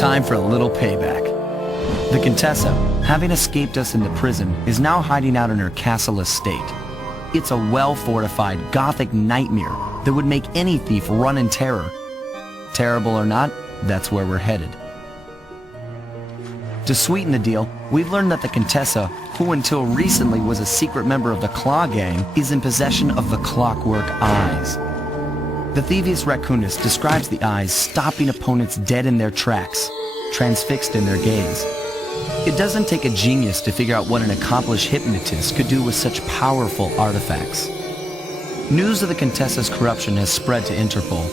Time for a little payback. The Contessa, having escaped us in the prison, is now hiding out in her castle estate. It's a well-fortified Gothic nightmare that would make any thief run in terror. Terrible or not, that's where we're headed. To sweeten the deal, we've learned that the Contessa, who until recently was a secret member of the Claw Gang, is in possession of the clockwork eyes. The Thieves Raccoonist describes the eyes stopping opponents dead in their tracks, transfixed in their gaze. It doesn't take a genius to figure out what an accomplished hypnotist could do with such powerful artifacts. News of the Contessa's corruption has spread to Interpol.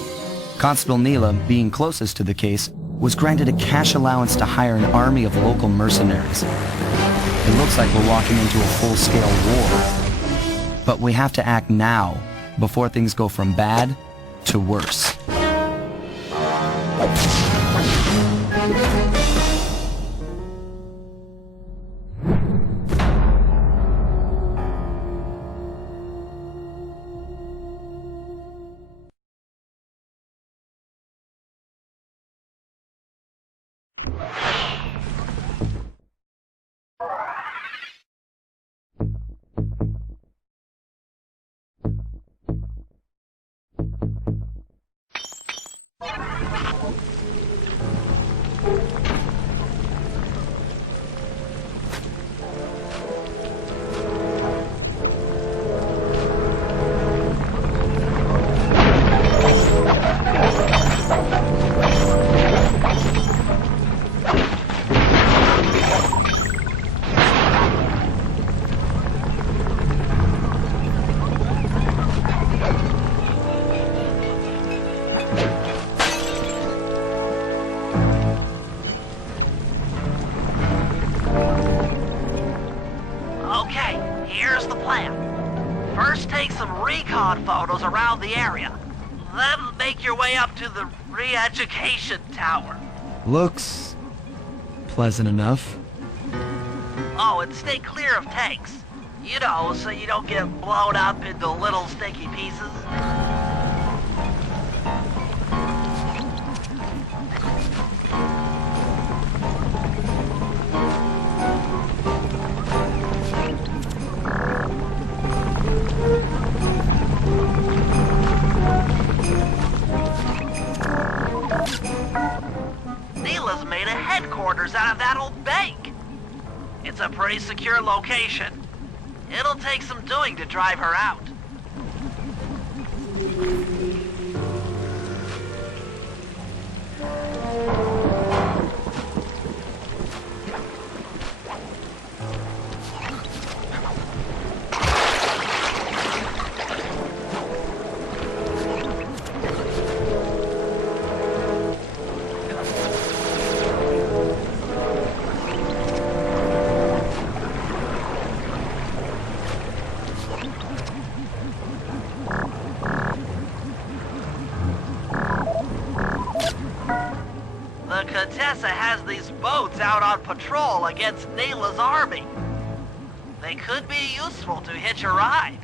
Constable Neela, being closest to the case, was granted a cash allowance to hire an army of local mercenaries. It looks like we're walking into a full-scale war. But we have to act now, before things go from bad to worse. First, take some recon photos around the area. Then make your way up to the re-education tower. Looks pleasant enough. Oh, and stay clear of tanks. You know, so you don't get blown up into little sticky pieces. Neela's made a headquarters out of that old bank. It's a pretty secure location. It'll take some doing to drive her out. The Contessa has these boats out on patrol against Neela's army. They could be useful to hitch a ride.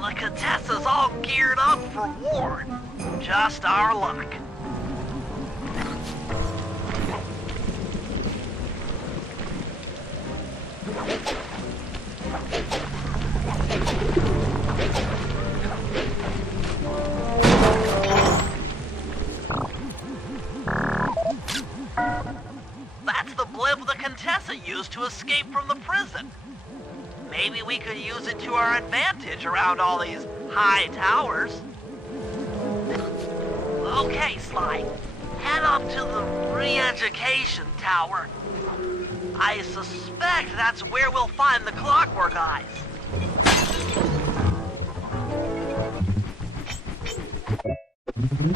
The Contessa's all geared up for war. Just our luck. That's the blimp the Contessa used to escape from the prison. Maybe we could use it to our advantage around all these high towers. Okay, Sly. Head up to the re-education tower. I suspect that's where we'll find the clockwork eyes. From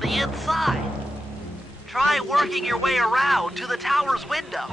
the inside. Try working your way around to the tower's window.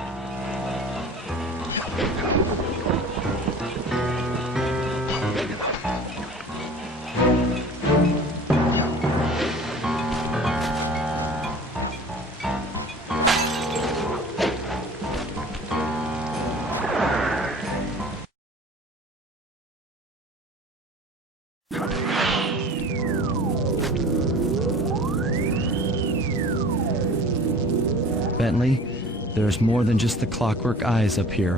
Bentley, there's more than just the clockwork eyes up here.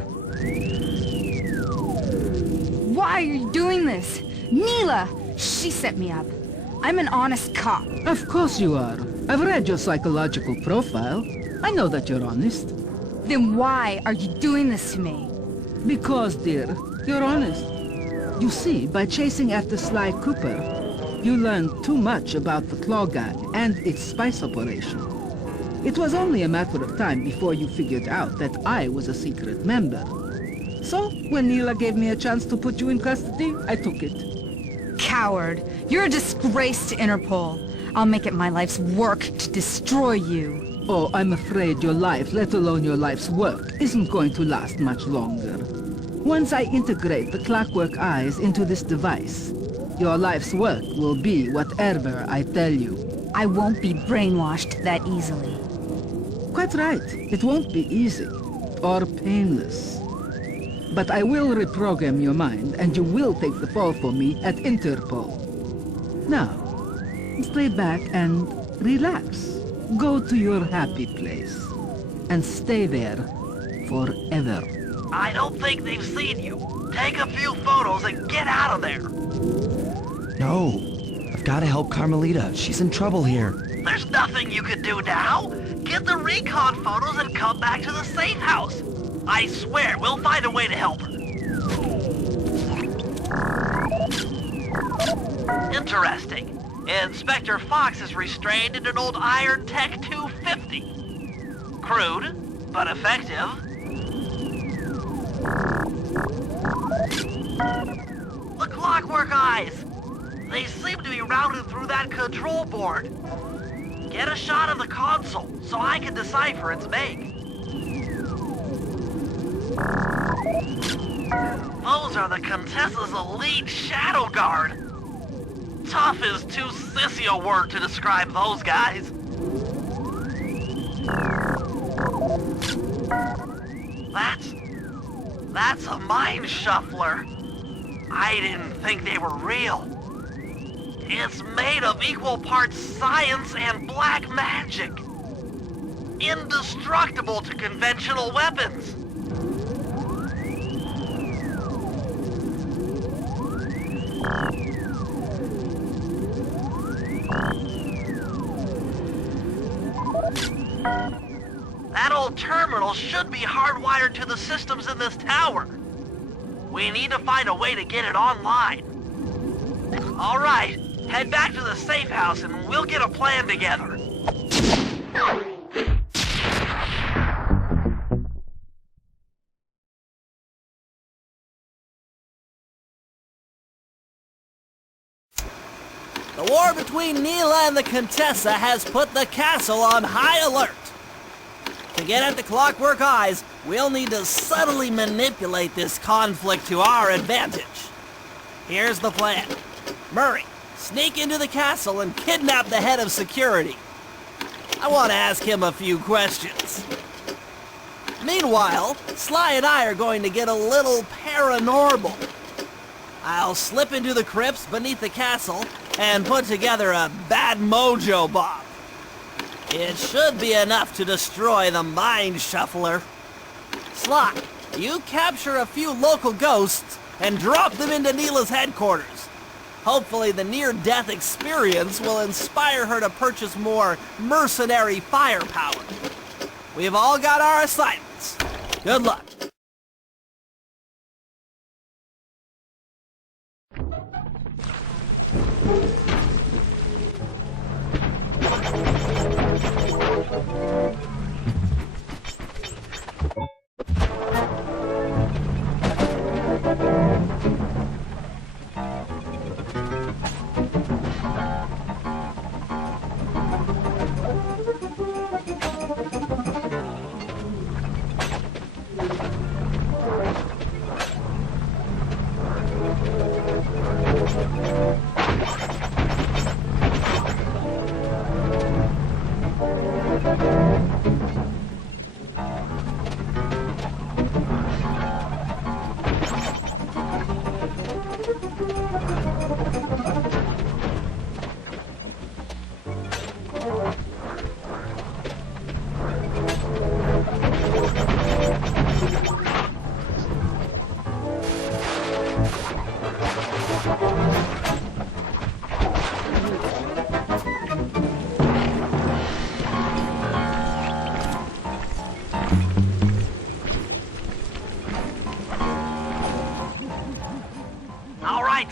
Why are you doing this? Neela! She set me up. I'm an honest cop. Of course you are. I've read your psychological profile. I know that you're honest. Then why are you doing this to me? Because, dear, you're honest. You see, by chasing after Sly Cooper, you learned too much about the Claw Gang and its spice operation. It was only a matter of time before you figured out that I was a secret member. So, when Neela gave me a chance to put you in custody, I took it. Coward. You're a disgrace to Interpol. I'll make it my life's work to destroy you. Oh, I'm afraid your life, let alone your life's work, isn't going to last much longer. Once I integrate the clockwork eyes into this device, your life's work will be whatever I tell you. I won't be brainwashed that easily. Quite right. It won't be easy, or painless. But I will reprogram your mind, and you will take the fall for me at Interpol. Now, stay back and relax. Go to your happy place, and stay there forever. I don't think they've seen you. Take a few photos and get out of there. No, I've got to help Carmelita. She's in trouble here. There's nothing you can do now. Get the recon photos and come back to the safe house. I swear, we'll find a way to help her. Interesting. Inspector Fox is restrained in an old Iron Tech 250. Crude, but effective. The clockwork eyes. They seem to be routed through that control board. Get a shot of the console so I can decipher its make. Those are the Contessa's elite shadow guard. Tough is too sissy a word to describe those guys. That's a mind shuffler. I didn't think they were real. It's made of equal parts science and black magic. Indestructible to conventional weapons. That old terminal should be hardwired to the systems in this tower. We need to find a way to get it online. All right, head back to the safe house and we'll get a plan together. The war between Neela and the Contessa has put the castle on high alert. To get at the clockwork eyes, we'll need to subtly manipulate this conflict to our advantage. Here's the plan. Murray, sneak into the castle and kidnap the head of security. I want to ask him a few questions. Meanwhile, Sly and I are going to get a little paranormal. I'll slip into the crypts beneath the castle and put together a bad mojo bomb. It should be enough to destroy the mind shuffler. Sly, you capture a few local ghosts and drop them into Neela's headquarters. Hopefully the near-death experience will inspire her to purchase more mercenary firepower. We've all got our assignments. Good luck.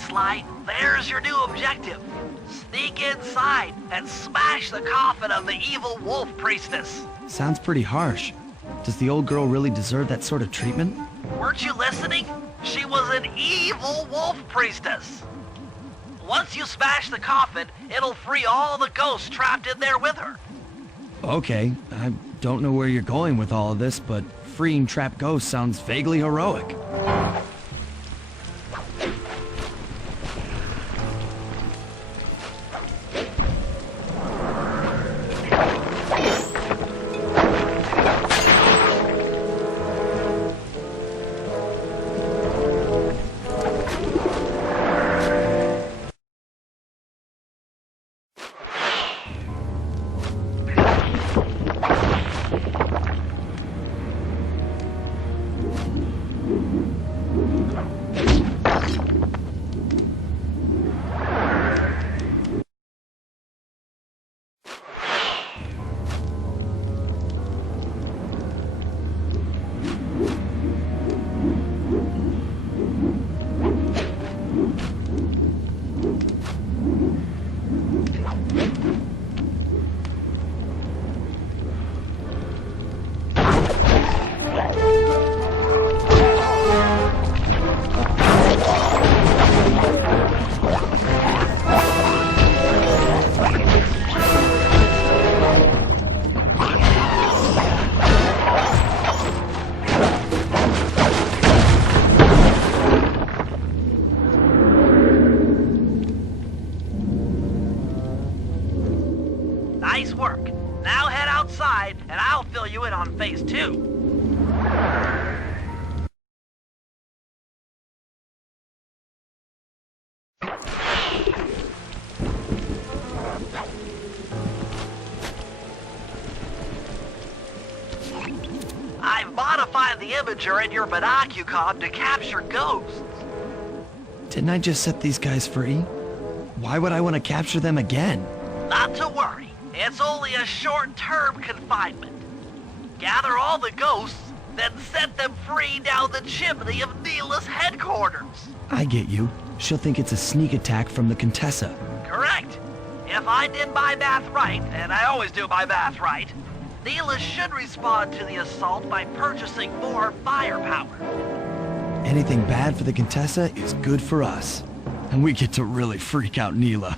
Sly, there's your new objective. Sneak inside and smash the coffin of the evil wolf priestess. Sounds pretty harsh. Does the old girl really deserve that sort of treatment? Weren't you listening? She was an evil wolf priestess. Once you smash the coffin, it'll free all the ghosts trapped in there with her. Okay, I don't know where you're going with all of this, but freeing trapped ghosts sounds vaguely heroic. Nice work. Now head outside, and I'll fill you in on phase 2. I've modified the imager in your binocucom to capture ghosts. Didn't I just set these guys free? Why would I want to capture them again? Not to worry. It's only a short-term confinement. Gather all the ghosts, then set them free down the chimney of Neela's headquarters. I get you. She'll think it's a sneak attack from the Contessa. Correct. If I did my math right, and I always do my math right, Neela should respond to the assault by purchasing more firepower. Anything bad for the Contessa is good for us. And we get to really freak out Neela.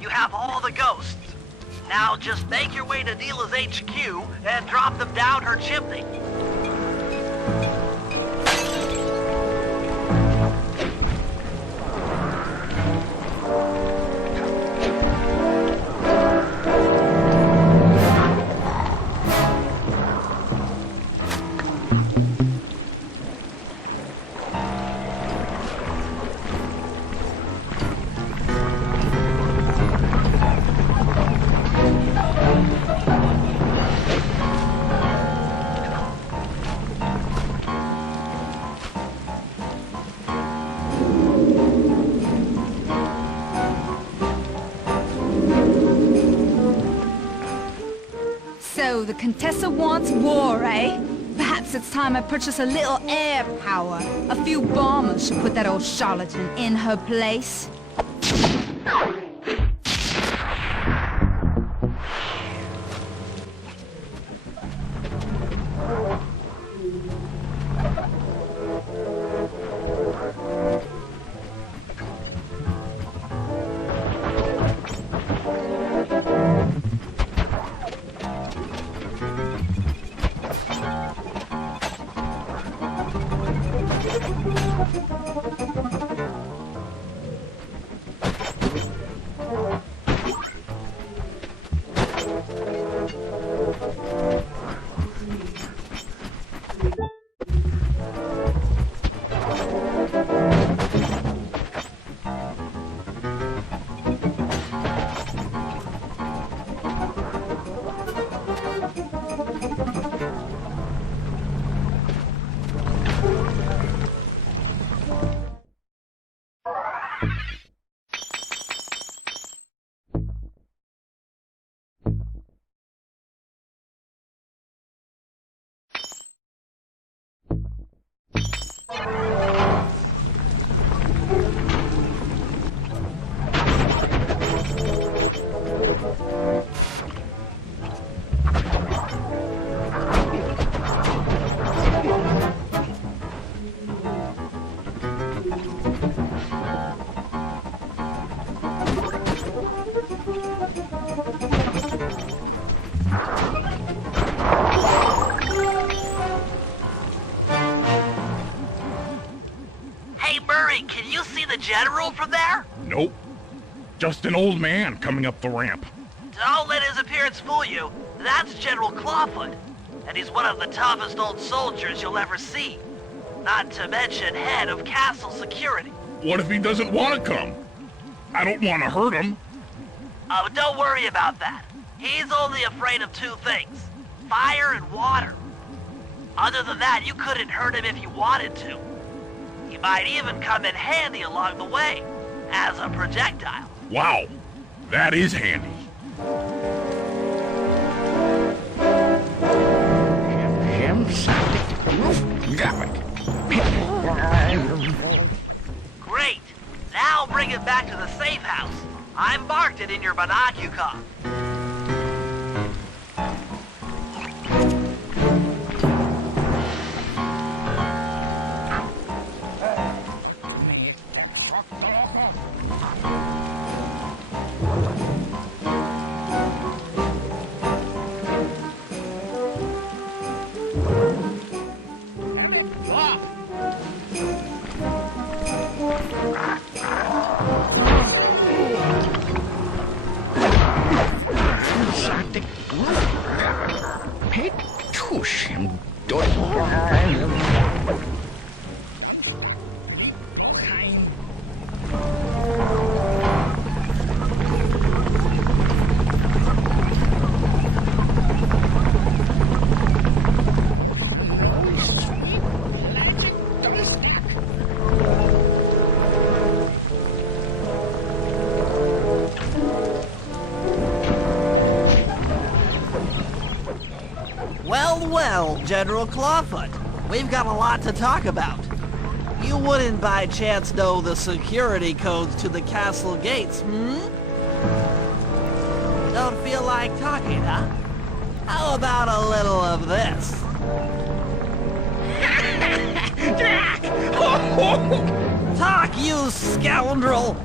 you have all the ghosts. Now just make your way to Neela's HQ and drop them down her chimney. So the Contessa wants war, eh? Perhaps it's time I purchase a little air power. A few bombers should put that old charlatan in her place. Can you see the General from there? Nope. Just an old man coming up the ramp. Don't let his appearance fool you. That's General Clawfoot. And he's one of the toughest old soldiers you'll ever see. Not to mention head of castle security. What if he doesn't want to come? I don't want to hurt him. Oh, don't worry about that. He's only afraid of two things. Fire and water. Other than that, you couldn't hurt him if you wanted to. He might even come in handy along the way, as a projectile. Wow, that is handy. Great. Now bring it back to the safe house. I've marked it in your binocular. Well, General Clawfoot, we've got a lot to talk about. You wouldn't by chance know the security codes to the castle gates, hmm? Don't feel like talking, huh? How about a little of this? Talk, you scoundrel!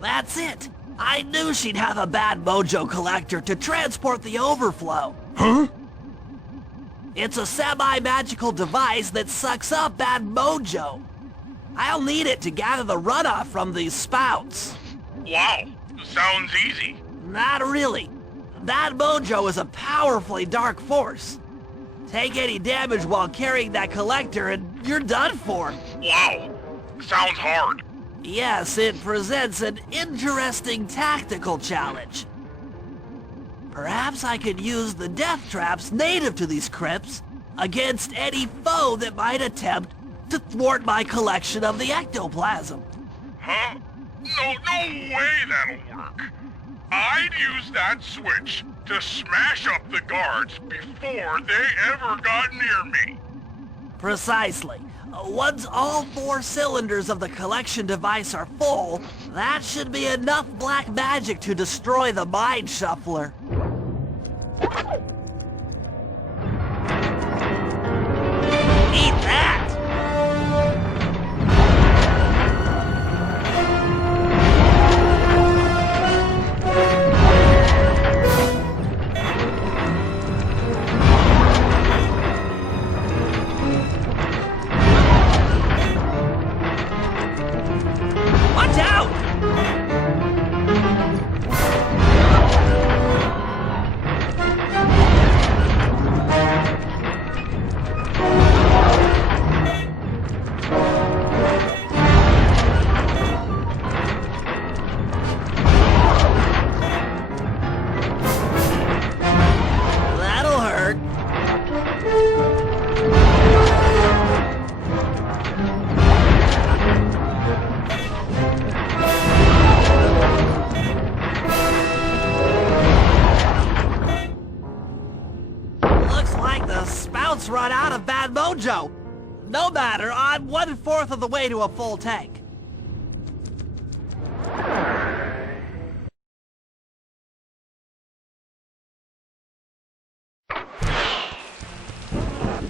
That's it! I knew she'd have a bad mojo collector to transport the overflow. Huh? It's a semi-magical device that sucks up bad mojo. I'll need it to gather the runoff from these spouts. Wow, sounds easy. Not really. That mojo is a powerfully dark force. Take any damage while carrying that collector and you're done for. Wow, sounds hard. Yes, it presents an interesting tactical challenge. Perhaps I could use the death traps native to these crypts against any foe that might attempt to thwart my collection of the ectoplasm. Huh? No way that'll work. I'd use that switch to smash up the guards before they ever got near me. Precisely. Once all 4 cylinders of the collection device are full, that should be enough black magic to destroy the Mind Shuffler. Eat that! Watch out! That'll hurt. Looks like the spouts run out of bad mojo. No matter, I'm 1/4 of the way to a full tank.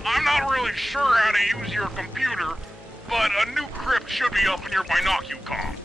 I'm not really sure how to use your computer, but a new crypt should be up in your binocucom.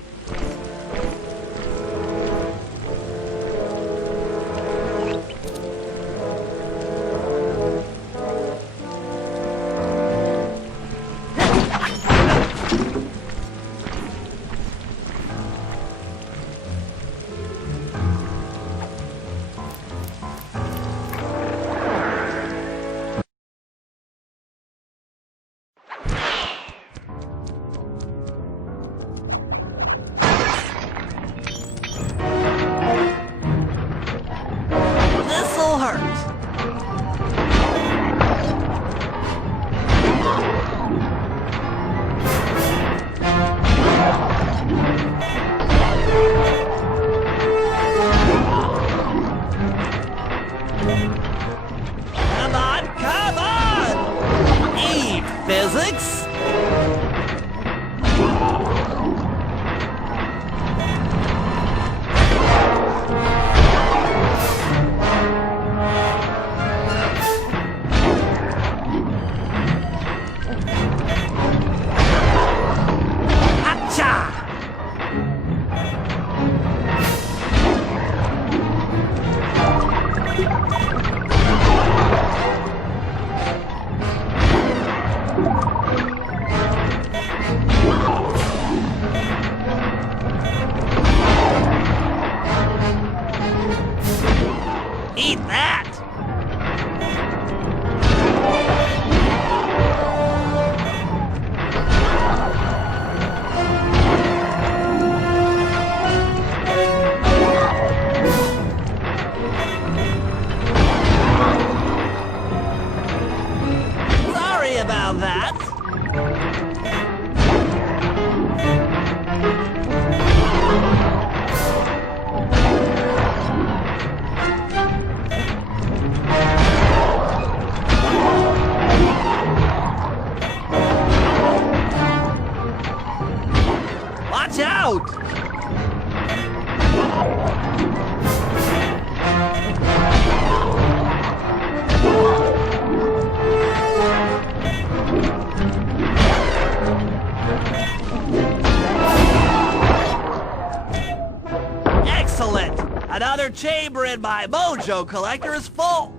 Excellent! Another chamber in my mojo collector is full.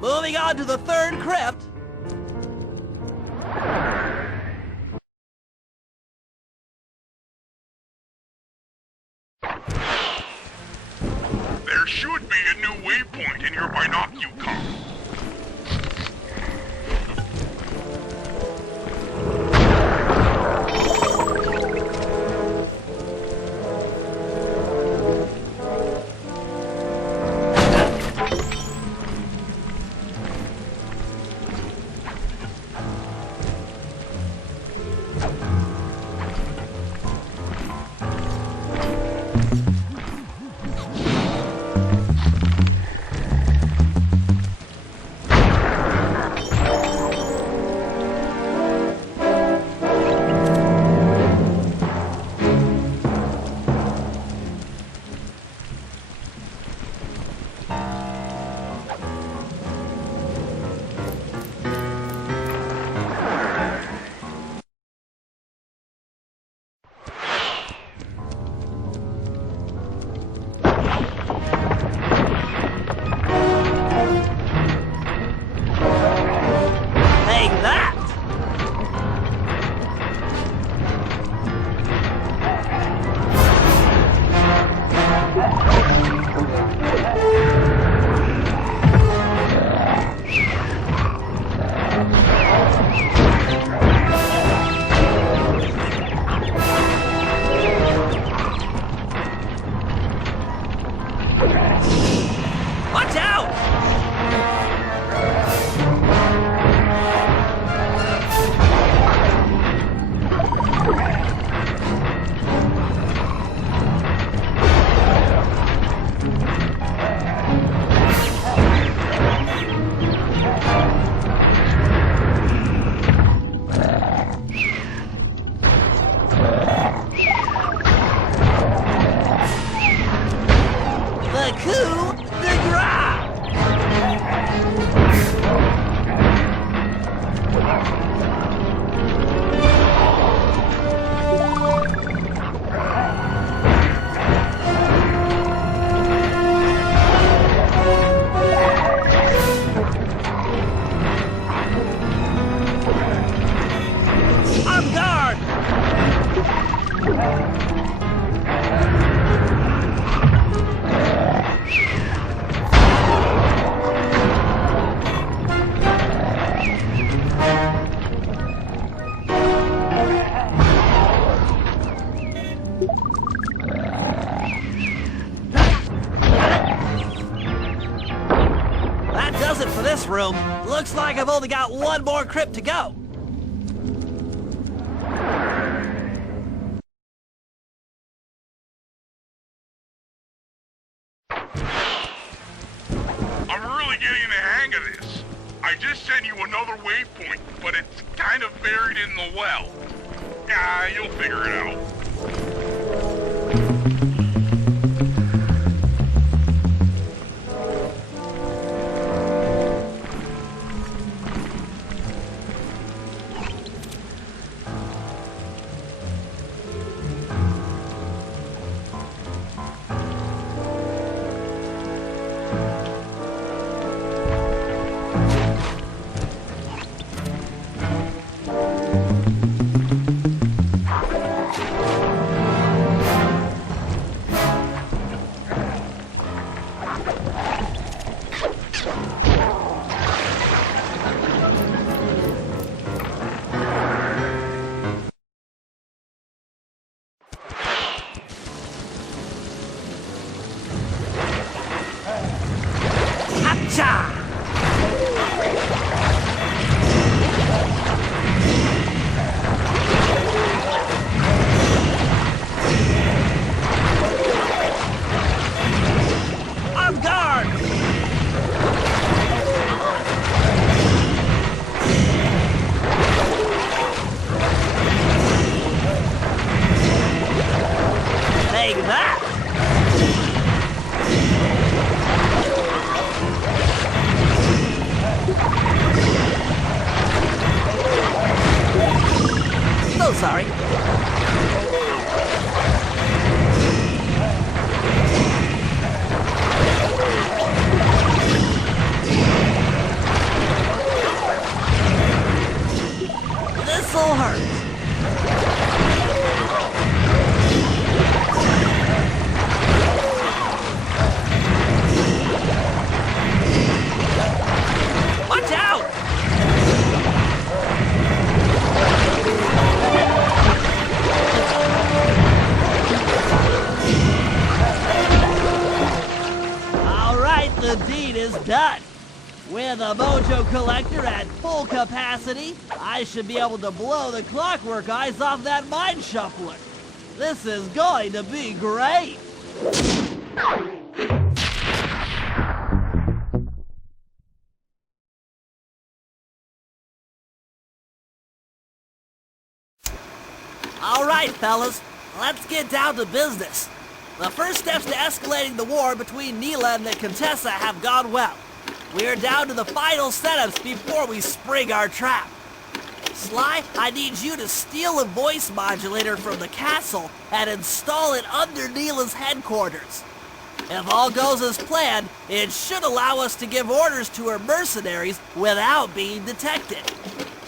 Moving on to the third crypt. There should be a new waypoint in your binocular. this room. Looks like I've only got one more crypt to go. I'm really getting the hang of this. I just sent you another waypoint, but it's kind of buried in the well. Yeah, you'll figure it out. The deed is done. With a mojo collector at full capacity, I should be able to blow the Clockwork Eyes off that mine shuffler. This is going to be great. All right, fellas, let's get down to business. The first steps to escalating the war between Neela and the Contessa have gone well. We're down to the final setups before we spring our trap. Sly, I need you to steal a voice modulator from the castle and install it under Neela's headquarters. If all goes as planned, it should allow us to give orders to her mercenaries without being detected.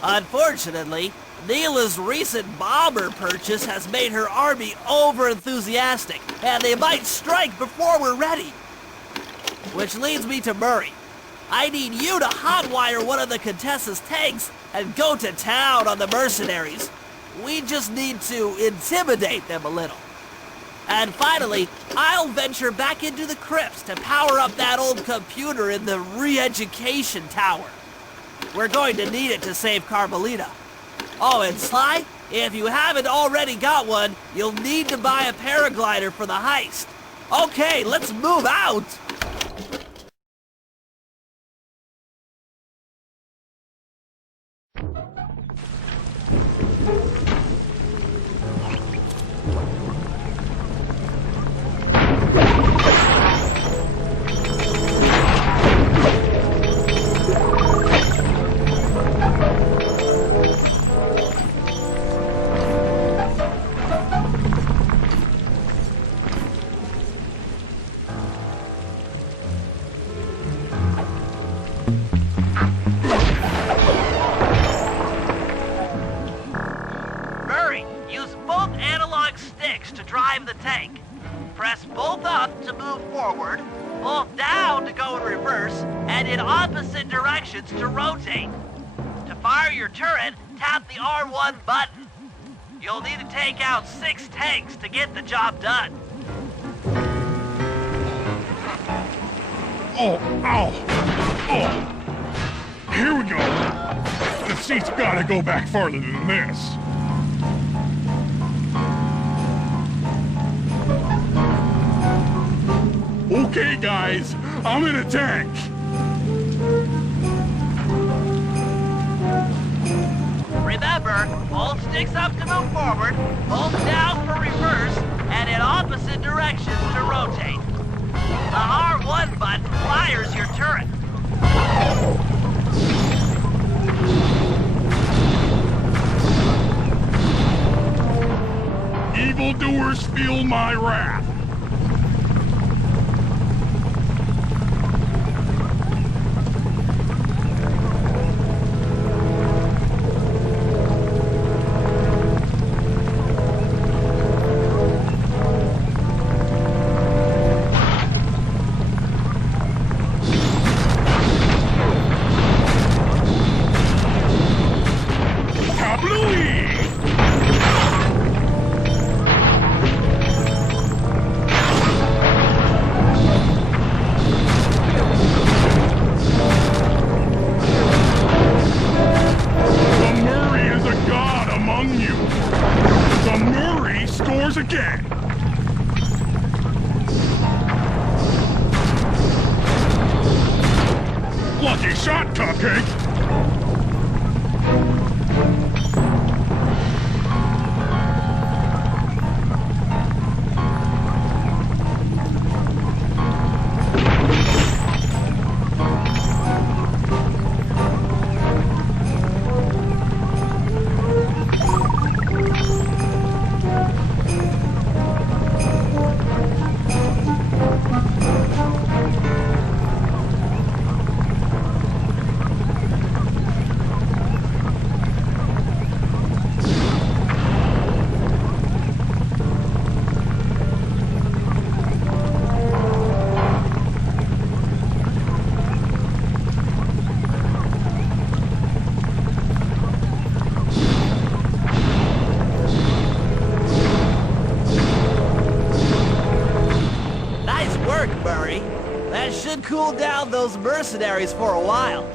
Unfortunately, Neela's recent bomber purchase has made her army over-enthusiastic, and they might strike before we're ready. Which leads me to Murray. I need you to hotwire one of the Contessa's tanks and go to town on the mercenaries. We just need to intimidate them a little. And finally, I'll venture back into the crypts to power up that old computer in the re-education tower. We're going to need it to save Carmelita. Oh, and Sly, if you haven't already got one, you'll need to buy a paraglider for the heist. Okay, let's move out! The tank. Press both up to move forward, both down to go in reverse, and in opposite directions to rotate. To fire your turret, tap the R1 button. You'll need to take out 6 tanks to get the job done. Oh, ow! Oh! Here we go! The seat's gotta go back farther than this. Okay, guys, I'm in a tank. Remember, hold sticks up to move forward, hold down for reverse, and in opposite directions to rotate. The R1 button fires your turret. Evildoers feel my wrath. Again. Lucky shot, Cupcake! That should cool down those mercenaries for a while.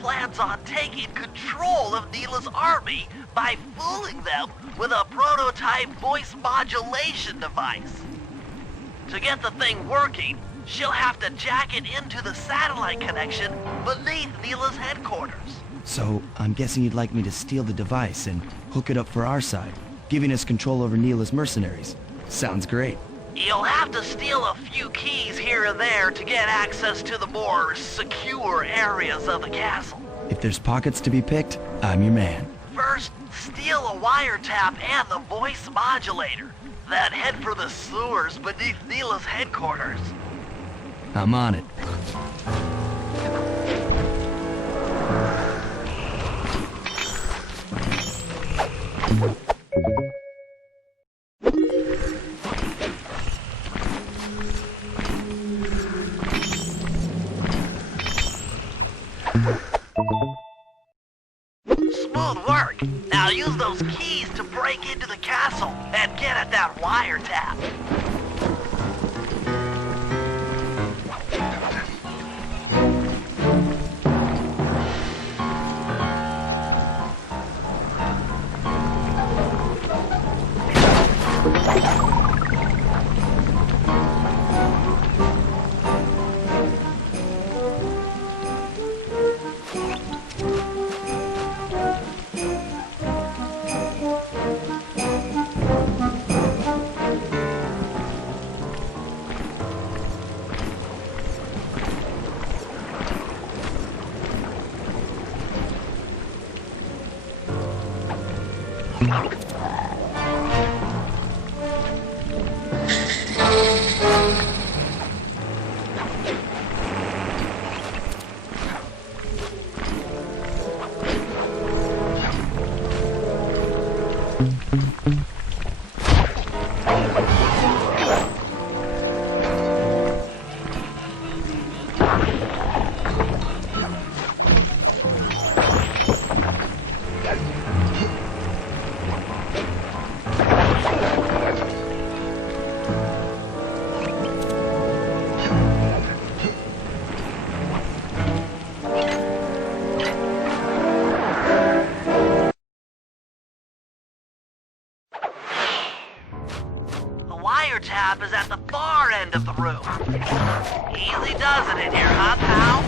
Plans on taking control of Neela's army by fooling them with a prototype voice modulation device. To get the thing working, she'll have to jack it into the satellite connection beneath Neela's headquarters. So, I'm guessing you'd like me to steal the device and hook it up for our side, giving us control over Neela's mercenaries. Sounds great. You'll have to steal a few keys here and there to get access to the more secure areas of the castle. If there's pockets to be picked, I'm your man. First, steal a wiretap and the voice modulator. Then head for the sewers beneath Neela's headquarters. I'm on it. Smooth work. Now use those keys to break into the castle and get at that wiretap. Wiretap is at the far end of the room. Easy does it in here, huh, pal?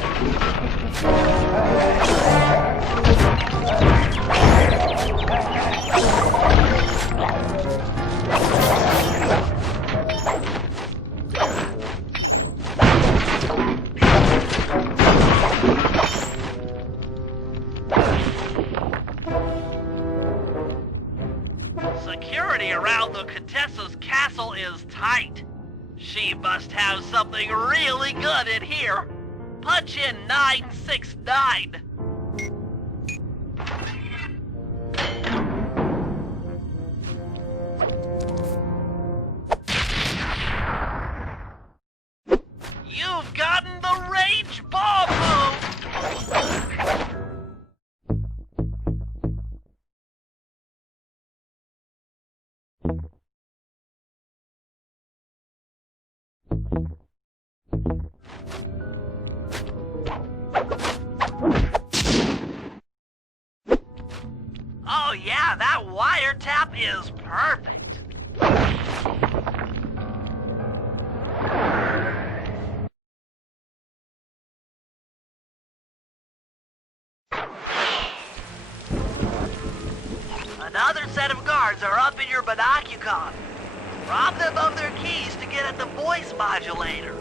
Security around the Contessa's castle is tight. She must have something really good in here. Punch in 969. You've gotten the rage bomb move! Oh yeah, that wiretap is perfect. Another set of guards are up in your binocular. Rob them of their keys to get at the voice modulator.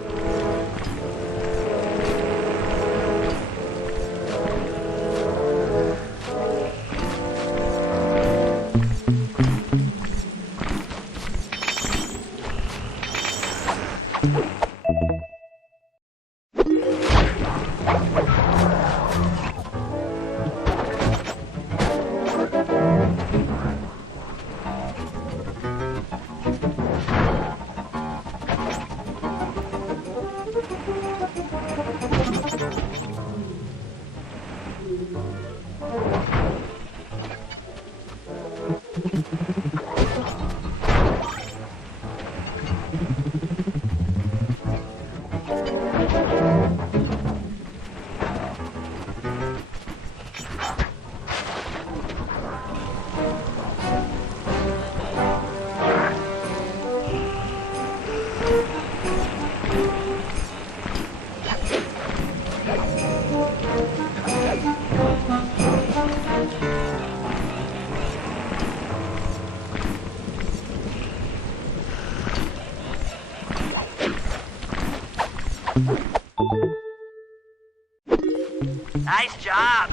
Nice job.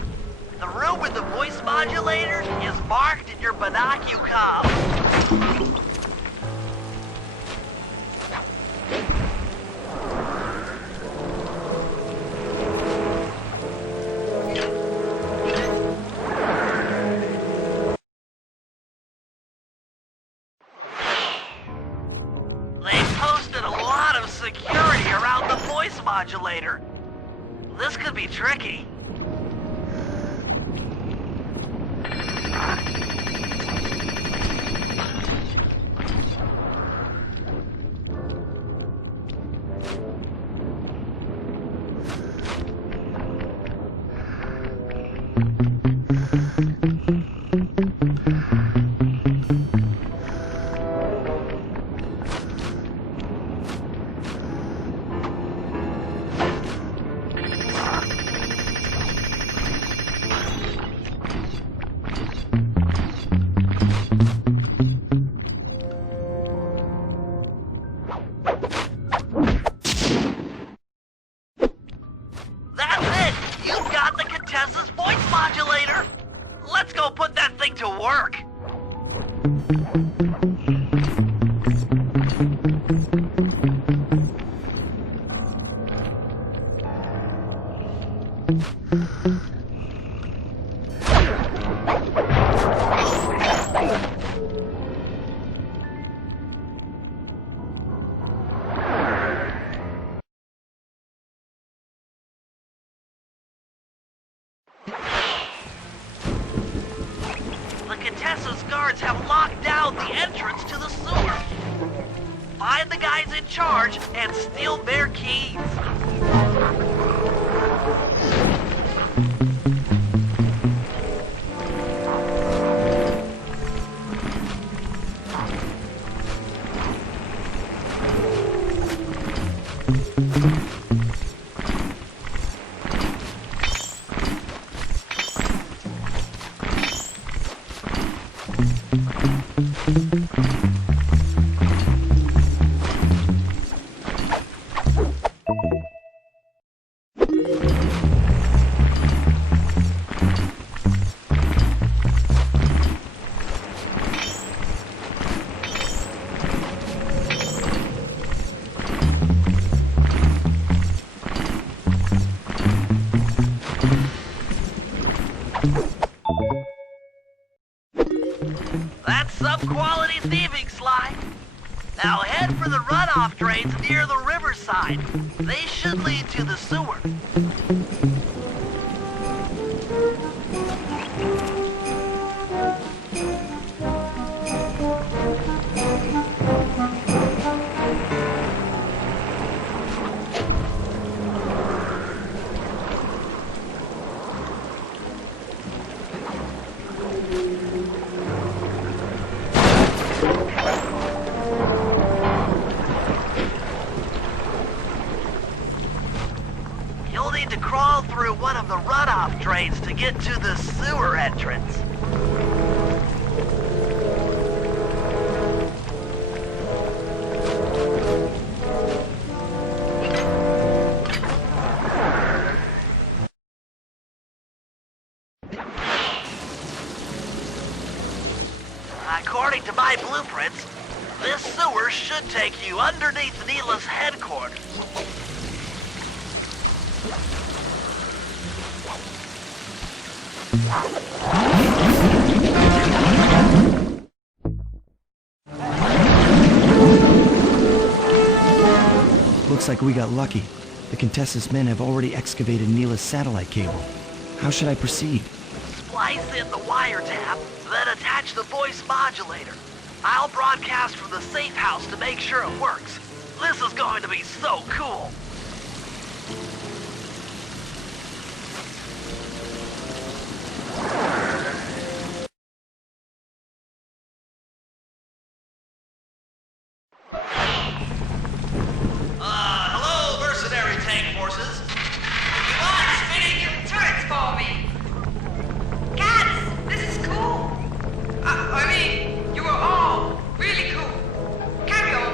The room with the voice modulator is marked in your binocular. They've posted a lot of security around the voice modulator. This could be tricky. Let's go put that thing to work. The Contessa's guards have locked down the entrance to the sewer. Find the guys in charge and steal their keys. That's some quality thieving, Sly. Now head for the runoff drains near the riverside. They should lead to the sewer. upgrades to get to the sewer entrance. According to my blueprints, this sewer should take you underneath Neela's headquarters. Looks like we got lucky. The Contessa's men have already excavated Neela's satellite cable. How should I proceed? Splice in the wiretap, then attach the voice modulator. I'll broadcast from the safe house to make sure it works. This is going to be so cool. Hello, mercenary tank forces. Come on, spinning your turrets for me! Cats, this is cool! I mean, you were all really cool. Carry on.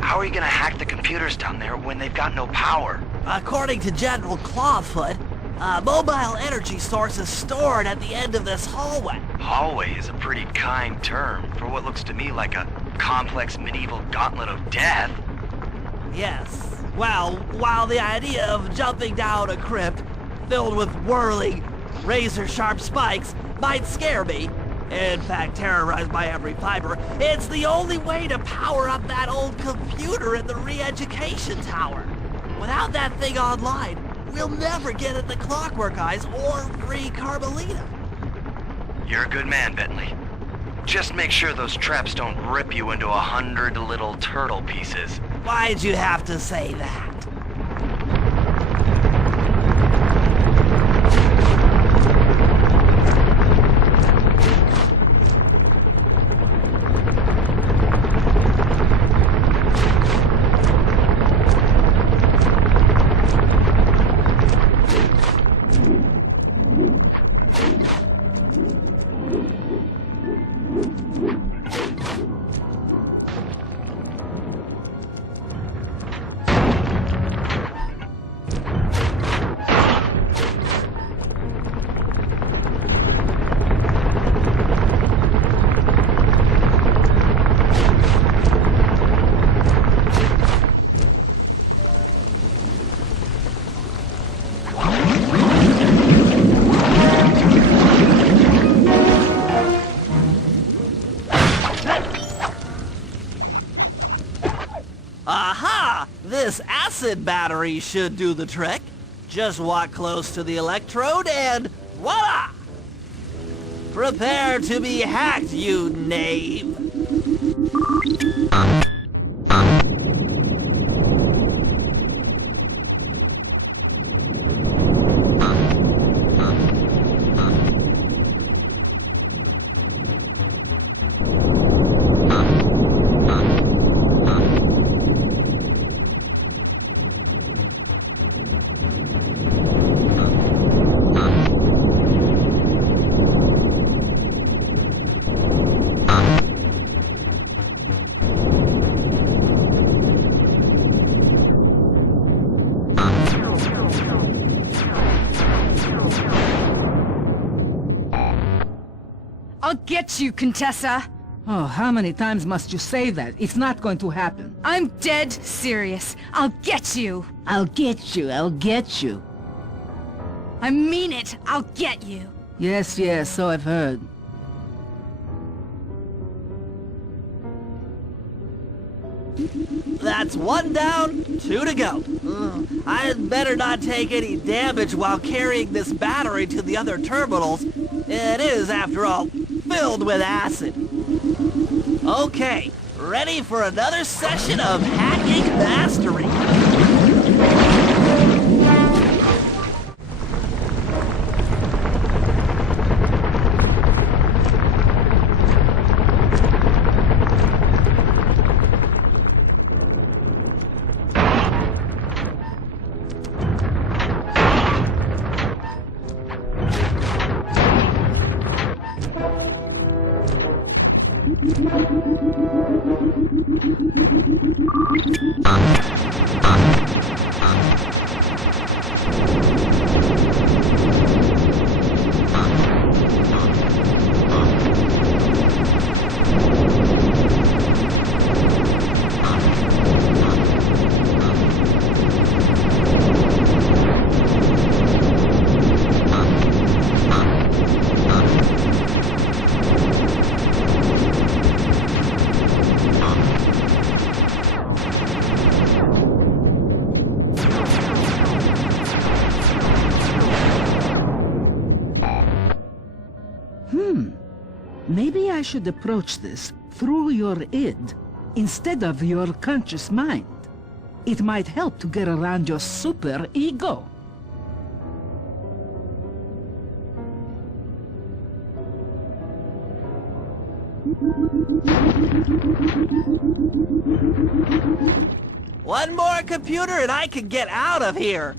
How are you gonna hack the computers down there when they've got no power? According to General Clawfoot, a mobile energy source is stored at the end of this hallway. Hallway is a pretty kind term for what looks to me like a complex medieval gauntlet of death. Yes. Well, while the idea of jumping down a crypt filled with whirling, razor-sharp spikes might scare me, in fact terrorize my every fiber, it's the only way to power up that old computer in the re-education tower. Without that thing online, we'll never get at the Clockwork Eyes or free Carmelita. You're a good man, Bentley. Just make sure those traps don't rip you into 100 little turtle pieces. Why'd you have to say that? This acid battery should do the trick. Just walk close to the electrode and voila! Prepare to be hacked, you knave! I'll get you, Contessa. Oh, how many times must you say that? It's not going to happen. I'm dead serious. I'll get you. I'll get you, I'll get you. I mean it. I'll get you. Yes, yes, so I've heard. That's 1 down, 2 to go. I'd better not take any damage while carrying this battery to the other terminals. It is, after all, filled with acid. Okay, ready for another session of hacking mastery. Maybe I should approach this through your id instead of your conscious mind. It might help to get around your super ego. One more computer and I can get out of here.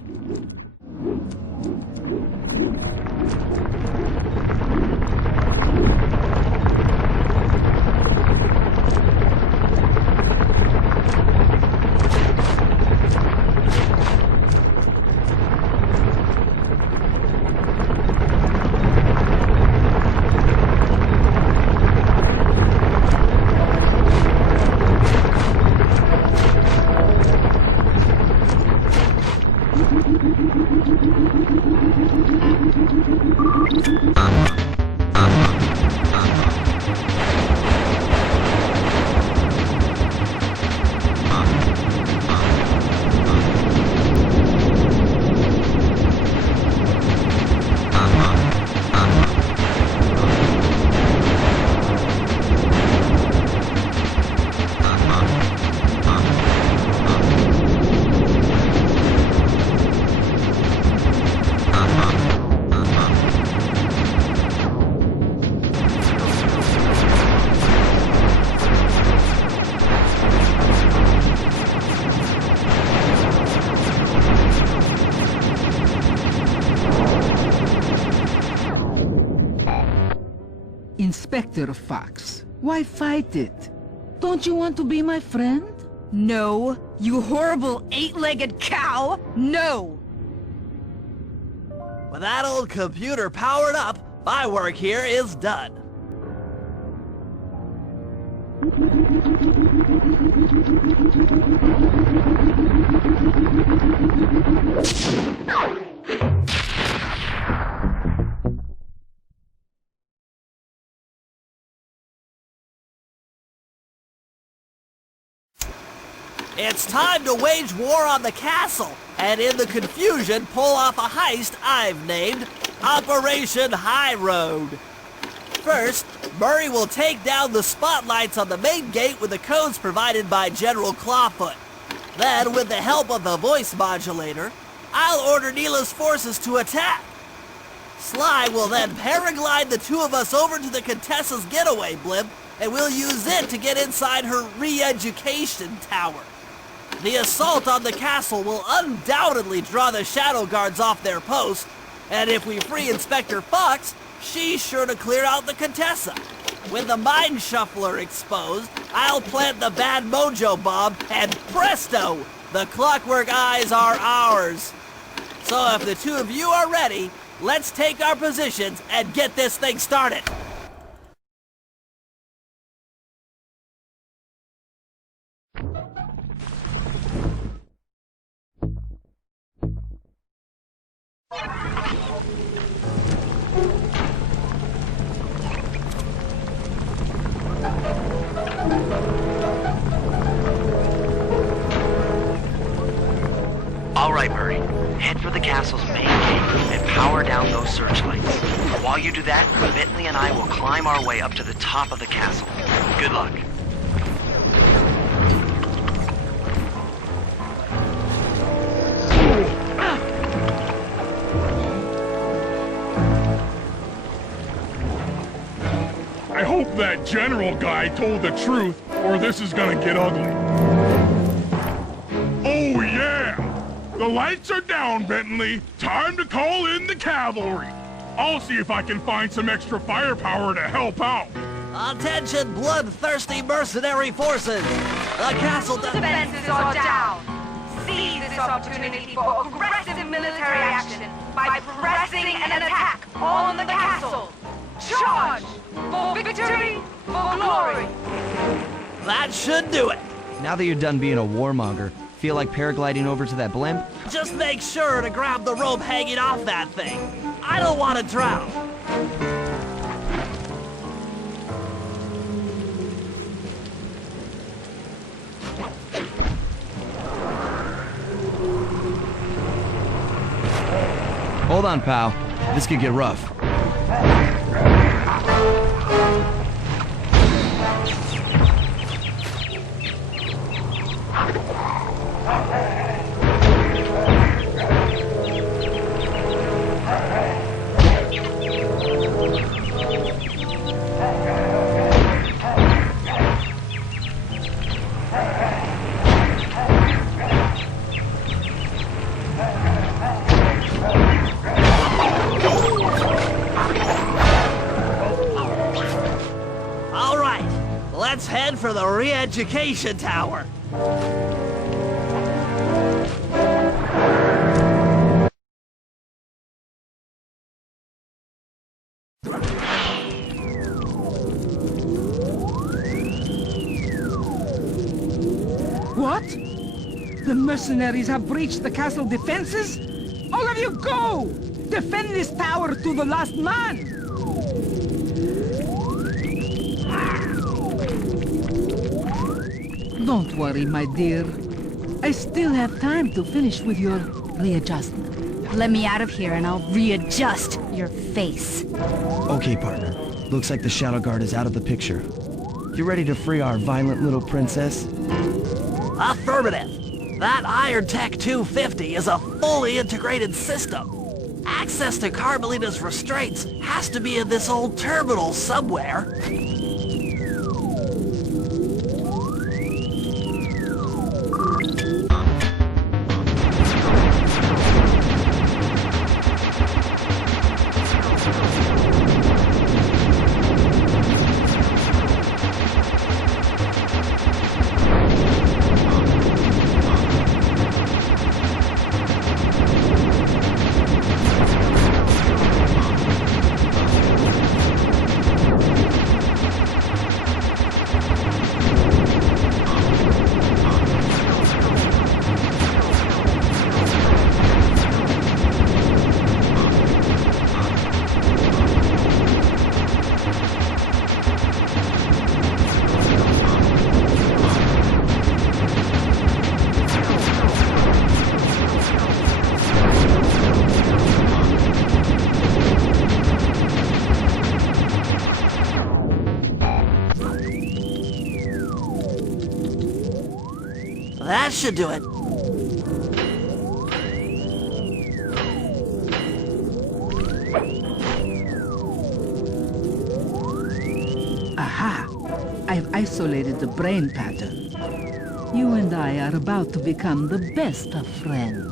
Inspector Fox, why fight it? Don't you want to be my friend? No, you horrible eight-legged cow. No. With that old computer powered up, my work here is done. It's time to wage war on the castle, and in the confusion, pull off a heist I've named Operation High Road. First, Murray will take down the spotlights on the main gate with the codes provided by General Clawfoot. Then, with the help of the voice modulator, I'll order Neela's forces to attack. Sly will then paraglide the two of us over to the Contessa's getaway blimp, and we'll use it to get inside her re-education tower. The assault on the castle will undoubtedly draw the Shadow Guards off their post, and if we free Inspector Fox, she's sure to clear out the Contessa. With the Mind Shuffler exposed, I'll plant the Bad Mojo bomb, and presto! The Clockwork Eyes are ours. So if the two of you are ready, let's take our positions and get this thing started. All right, Murray. Head for the castle's main gate and power down those searchlights. While you do that, Bentley and I will climb our way up to the top of the castle. Good luck. I hope that general guy told the truth, or this is gonna get ugly. Oh yeah! The lights are down, Bentley. Time to call in the cavalry. I'll see if I can find some extra firepower to help out. Attention, bloodthirsty mercenary forces! The castle Defenses are down. Seize this opportunity for aggressive military action by pressing an attack on the castle. Charge! For victory, for glory! That should do it. Now that you're done being a warmonger, feel like paragliding over to that blimp? Just make sure to grab the rope hanging off that thing. I don't want to drown. Hold on, pal. This could get rough. All right, let's head for the re-education tower. What? The mercenaries have breached the castle defenses? All of you go! Defend this tower to the last man! Don't worry, my dear. I still have time to finish with your readjustment. Let me out of here and I'll readjust your face. Okay, partner. Looks like the Shadow Guard is out of the picture. You ready to free our violent little princess? Affirmative. That Iron Tech 250 is a fully integrated system. Access to Carmelita's restraints has to be in this old terminal somewhere. That should do it. Aha! I've isolated the brain pattern. You and I are about to become the best of friends.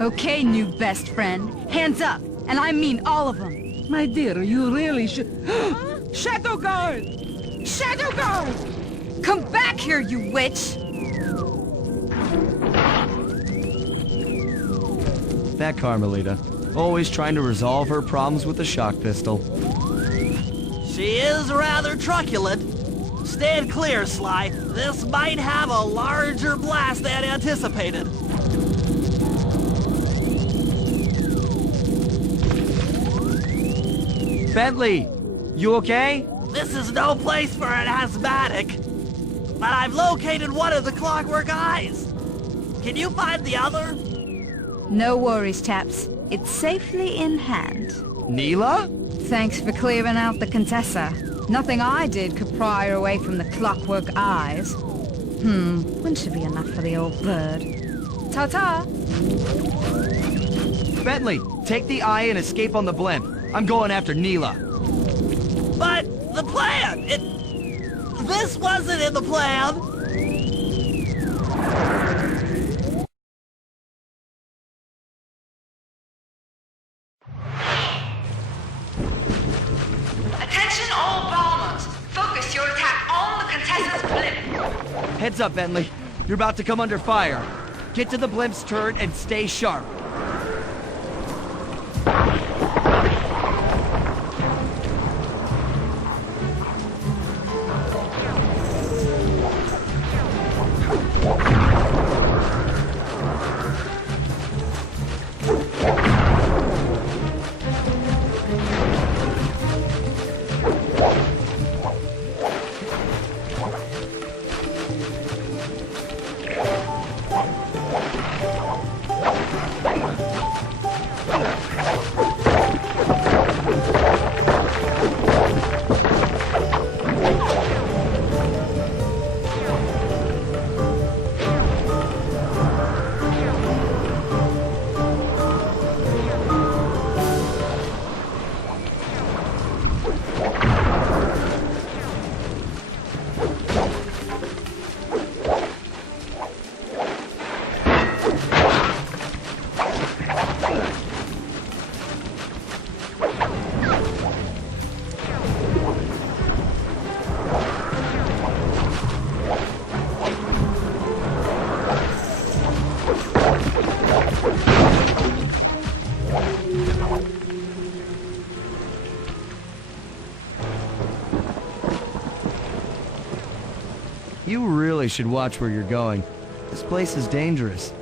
Okay, new best friend. Hands up, and I mean all of them. My dear, you really should... Shadow Guard! Shadow Guard! Come back here, you witch! That Carmelita. Always trying to resolve her problems with a shock pistol. She is rather truculent. Stand clear, Sly. This might have a larger blast than anticipated. Bentley, you okay? This is no place for an asthmatic. But I've located one of the clockwork eyes. Can you find the other? No worries, Taps. It's safely in hand. Neela? Thanks for clearing out the Contessa. Nothing I did could pry her away from the clockwork eyes. One should be enough for the old bird. Ta-ta! Bentley, take the eye and escape on the blimp. I'm going after Neela. But the plan! This wasn't in the plan! Attention all bombers! Focus your attack on the Contessa's blimp! Heads up, Bentley. You're about to come under fire. Get to the blimp's turret and stay sharp. You really should watch where you're going. This place is dangerous.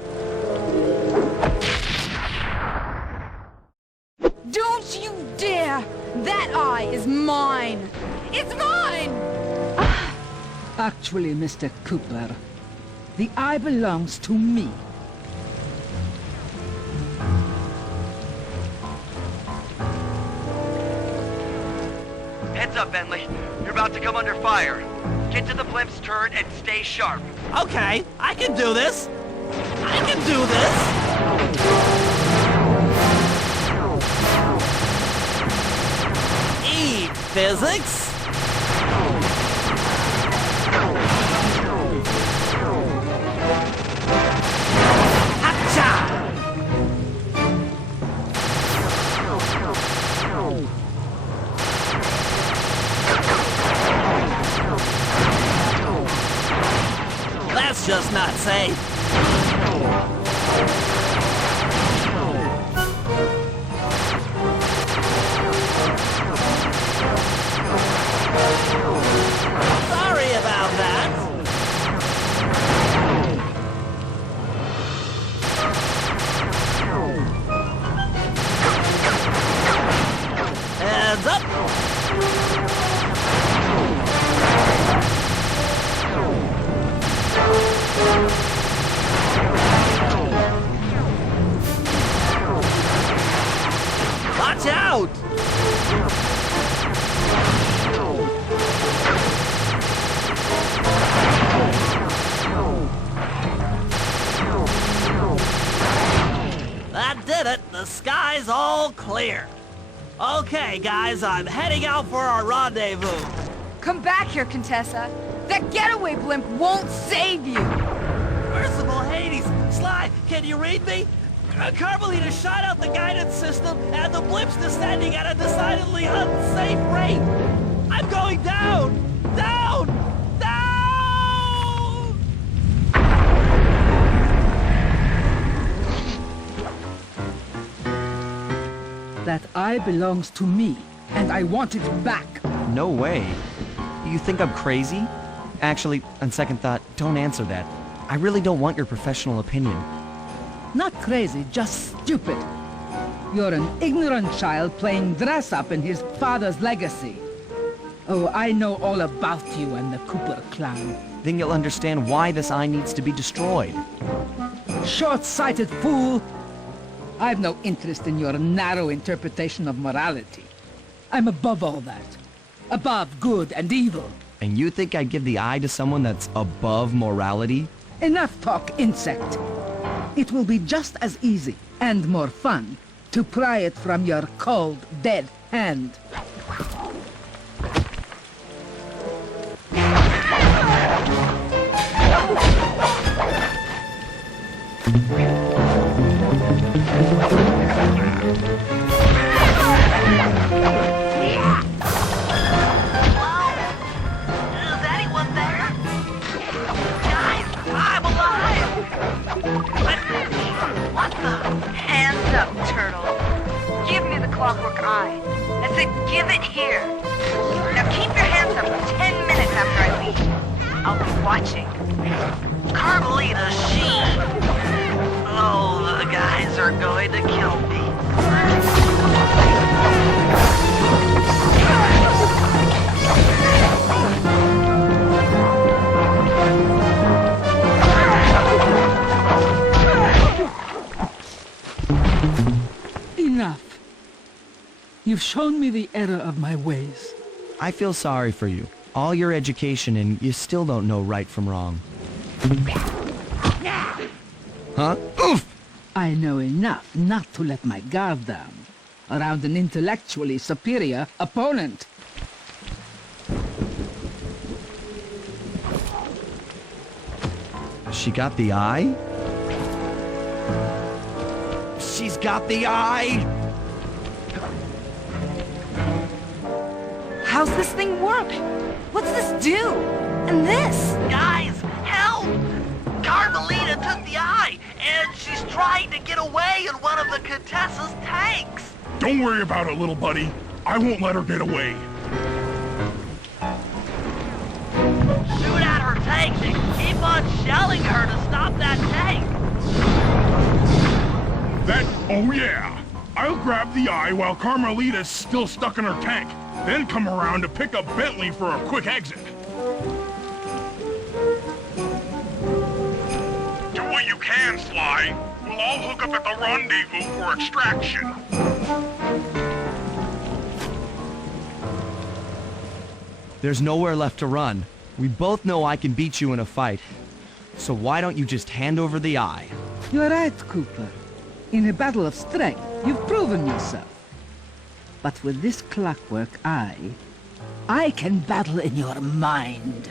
Don't you dare! That eye is mine! It's mine! Actually, Mr. Cooper, the eye belongs to me. Heads up, Bentley. You're about to come under fire. Get to the blimp's turret and stay sharp. Okay, I can do this. I can do this. Eat physics. Hacha! That's just not safe. Sorry about that. Heads up. clear. Okay, guys, I'm heading out for our rendezvous. Come back here, Contessa. That getaway blimp won't save you. Merciful Hades! Sly, can you read me? Carmelita shot out the guidance system, and the blimp's descending at a decidedly unsafe rate. I'm going down! Down! Down! That eye belongs to me, and I want it back. No way. You think I'm crazy? Actually, on second thought, don't answer that. I really don't want your professional opinion. Not crazy, just stupid. You're an ignorant child playing dress-up in his father's legacy. Oh, I know all about you and the Cooper clan. Then you'll understand why this eye needs to be destroyed. Short-sighted fool! I've no interest in your narrow interpretation of morality. I'm above all that. Above good and evil. And you think I'd give the eye to someone that's above morality? Enough talk, insect. It will be just as easy and more fun to pry it from your cold, dead hand. Is anyone there? Guys, I'm alive! What the? Hands up, turtle. Give me the clockwork eye. I said give it here. Now keep your hands up for 10 minutes after I leave. I'll be watching. Carmelita, she... Oh, the guys are going to kill me. Enough. You've shown me the error of my ways. I feel sorry for you. All your education and you still don't know right from wrong. Huh? Oof! I know enough not to let my guard down around an intellectually superior opponent. She got the eye? She's got the eye! How's this thing work? What's this do? And this? Guys, help! Carmelita took the eye, and she's trying to get away in one of the Contessa's tanks. Don't worry about it, little buddy. I won't let her get away. Shoot at her tanks and keep on shelling her to stop that tank. Oh yeah! I'll grab the eye while Carmelita's still stuck in her tank, then come around to pick up Bentley for a quick exit. Do what you can, Sly. We'll all hook up at the rendezvous for extraction. There's nowhere left to run. We both know I can beat you in a fight. So why don't you just hand over the eye? You're right, Cooper. In a battle of strength, you've proven yourself. But with this clockwork eye, I can battle in your mind.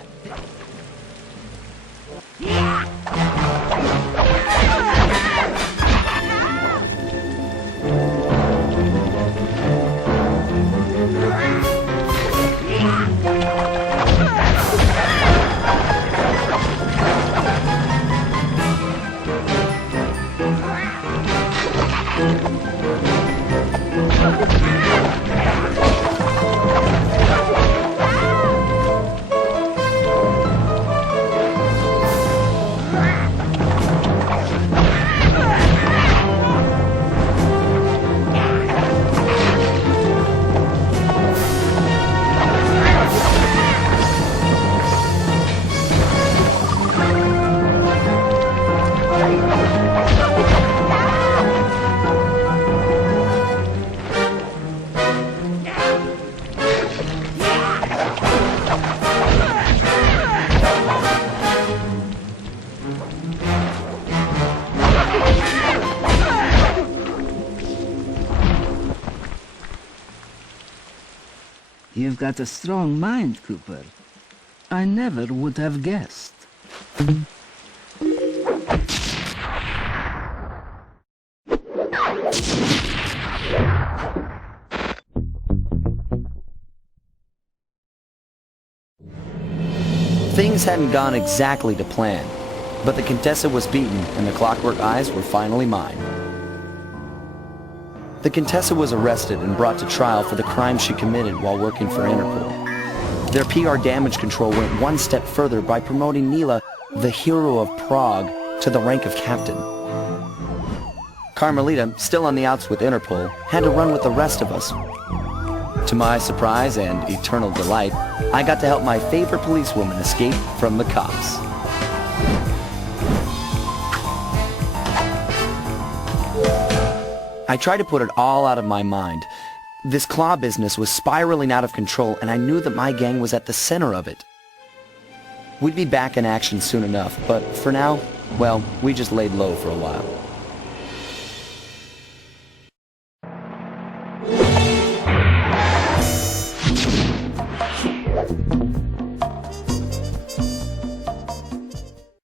You've got a strong mind, Cooper. I never would have guessed. Things hadn't gone exactly to plan, but the Contessa was beaten and the Clockwork Eyes were finally mine. The Contessa was arrested and brought to trial for the crime she committed while working for Interpol. Their PR damage control went one step further by promoting Nila, the hero of Prague, to the rank of captain. Carmelita, still on the outs with Interpol, had to run with the rest of us. To my surprise and eternal delight, I got to help my favorite policewoman escape from the cops. I tried to put it all out of my mind. This claw business was spiraling out of control, and I knew that my gang was at the center of it. We'd be back in action soon enough, but for now, well, we just laid low for a while.